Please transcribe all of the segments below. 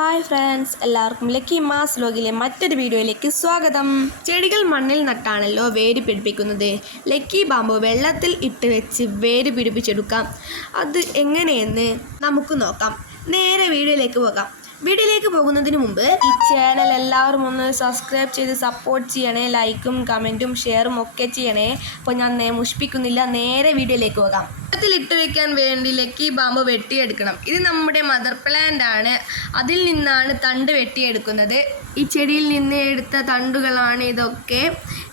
Hi friends, എല്ലാവർക്കും lucky mass വ്ലോഗിലെ മറ്റൊരു വീഡിയോയിലേക്ക് സ്വാഗതം. ചെടികൾ മണ്ണിൽ നട്ടാണല്ലോ വേര് പിടിപ്പിക്കുന്നത്. ലക്കി ബാമ്പു വെള്ളത്തിൽ ഇട്ട് വെച്ച് വേര് പിടിപ്പിച്ചെടുക്കാം. അത് എങ്ങനെയെന്ന് നമുക്ക് നോക്കാം. നേരെ വീഡിയോയിലേക്ക് പോകാം. വീഡിയോയിലേക്ക് പോകുന്നതിന് മുമ്പ് ഈ ചാനൽ എല്ലാവരും ഒന്ന് സബ്സ്ക്രൈബ് ചെയ്ത് സപ്പോർട്ട് ചെയ്യണേ. ലൈക്കും കമൻറ്റും ഷെയറും ഒക്കെ ചെയ്യണേ. അപ്പോൾ ഞാൻ മുഷിപ്പിക്കുന്നില്ല, നേരെ വീഡിയോയിലേക്ക് പോകാം. ഇട്ട് വെക്കാൻ വേണ്ടി ലക്കി ബാമ്പു വെട്ടിയെടുക്കണം. ഇത് നമ്മുടെ മദർ പ്ലാന്റ് ആണ്. അതിൽ നിന്നാണ് തണ്ട് വെട്ടിയെടുക്കുന്നത്. ഈ ചെടിയിൽ നിന്ന് എടുത്ത തണ്ടുകളാണ് ഇതൊക്കെ.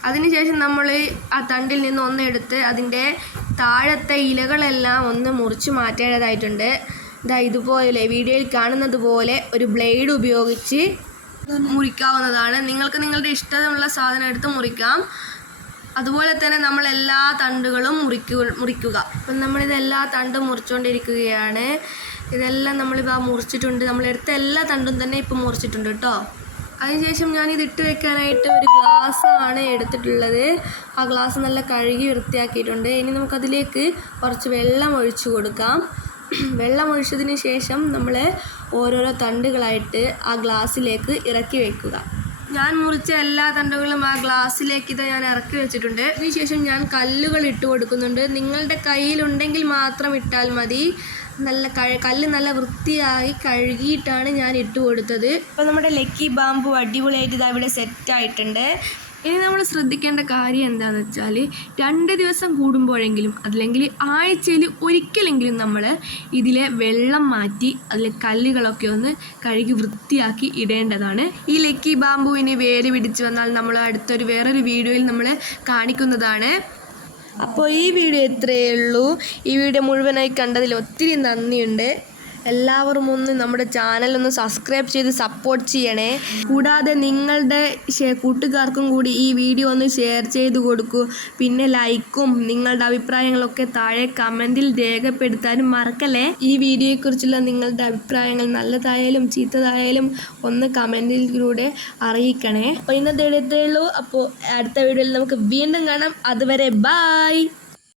അതിനുശേഷം നമ്മൾ ആ തണ്ടിൽ നിന്ന് ഒന്നെടുത്ത് അതിൻ്റെ താഴത്തെ ഇലകളെല്ലാം ഒന്ന് മുറിച്ച് മാറ്റേണ്ടതായിട്ടുണ്ട്. ഇതുപോലെ വീഡിയോയിൽ കാണുന്നത് പോലെ ഒരു ബ്ലേഡ് ഉപയോഗിച്ച് മുറിക്കാവുന്നതാണ്. നിങ്ങൾക്ക് നിങ്ങളുടെ ഇഷ്ടമുള്ള സാധനം എടുത്ത് മുറിക്കാം. അതുപോലെ തന്നെ നമ്മൾ എല്ലാ തണ്ടുകളും മുറിക്കുക. അപ്പം നമ്മളിതെല്ലാ തണ്ടും മുറിച്ചുകൊണ്ടിരിക്കുകയാണ്. ഇതെല്ലാം നമ്മളിപ്പോൾ മുറിച്ചിട്ടുണ്ട്. നമ്മളെടുത്ത എല്ലാ തണ്ടും തന്നെ ഇപ്പം മുറിച്ചിട്ടുണ്ട് കേട്ടോ. അതിനുശേഷം ഞാനിത് ഇട്ട് വെക്കാനായിട്ട് ഒരു ഗ്ലാസ്സാണ് എടുത്തിട്ടുള്ളത്. ആ ഗ്ലാസ് നല്ല കഴുകി വൃത്തിയാക്കിയിട്ടുണ്ട്. ഇനി നമുക്കതിലേക്ക് കുറച്ച് വെള്ളം ഒഴിച്ചു കൊടുക്കാം. വെള്ളം ഒഴിച്ചതിന് ശേഷം നമ്മൾ ഓരോരോ തണ്ടുകളായിട്ട് ആ ഗ്ലാസ്സിലേക്ക് ഇറക്കി വെക്കുക. ഞാൻ മുറിച്ച എല്ലാ തണ്ടുകളും ആ ഗ്ലാസ്സിലേക്ക് ഞാൻ ഇറക്കി വെച്ചിട്ടുണ്ട്. അതിനുശേഷം ഞാൻ കല്ലുകൾ ഇട്ട് കൊടുക്കുന്നുണ്ട്. നിങ്ങളുടെ കയ്യിലുണ്ടെങ്കിൽ മാത്രം ഇട്ടാൽ മതി. കല്ല് നല്ല വൃത്തിയായി കഴുകിയിട്ടാണ് ഞാൻ ഇട്ട് കൊടുത്തത്. അപ്പോൾ നമ്മുടെ ലക്കി ബാമ്പു അടിപൊളിയായിട്ട് ഇവിടെ സെറ്റായിട്ടുണ്ട്. ഇനി നമ്മൾ ശ്രദ്ധിക്കേണ്ട കാര്യം എന്താണെന്ന് വെച്ചാൽ 2 ദിവസം കൂടുമ്പോഴെങ്കിലും അല്ലെങ്കിൽ ആഴ്ചയിൽ ഒരിക്കലെങ്കിലും നമ്മൾ ഇതിലെ വെള്ളം മാറ്റി അതിലെ കല്ലുകളൊക്കെ ഒന്ന് കഴുകി വൃത്തിയാക്കി ഇടേണ്ടതാണ്. ഈ ലക്കി ബാമ്പുവിന് വേര് പിടിച്ച് വന്നാൽ നമ്മൾ വേറൊരു വീഡിയോയിൽ നമ്മൾ കാണിക്കുന്നതാണ്. അപ്പോൾ ഈ വീഡിയോ ഇത്രയേ ഉള്ളൂ. ഈ വീഡിയോ മുഴുവനായി കണ്ടതിൽ ഒത്തിരി നന്ദിയുണ്ട്. എല്ലാവരും ഒന്ന് നമ്മുടെ ചാനലൊന്ന് സബ്സ്ക്രൈബ് ചെയ്ത് സപ്പോർട്ട് ചെയ്യണേ. കൂടാതെ നിങ്ങളുടെ കൂട്ടുകാർക്കും കൂടി ഈ വീഡിയോ ഒന്ന് ഷെയർ ചെയ്ത് കൊടുക്കൂ. പിന്നെ ലൈക്കും നിങ്ങളുടെ അഭിപ്രായങ്ങളൊക്കെ താഴെ കമൻറ്റിൽ രേഖപ്പെടുത്താനും മറക്കല്ലേ. ഈ വീഡിയോയെക്കുറിച്ചുള്ള നിങ്ങളുടെ അഭിപ്രായങ്ങൾ നല്ലതായാലും ചീത്തതായാലും ഒന്ന് കമൻറ്റിലൂടെ അറിയിക്കണേ. അപ്പോൾ ഇന്നത്തെ ഇത്രയേ ഉള്ളൂ. അപ്പോൾ അടുത്ത വീഡിയോയിൽ നമുക്ക് വീണ്ടും കാണാം. അതുവരെ ബായ്.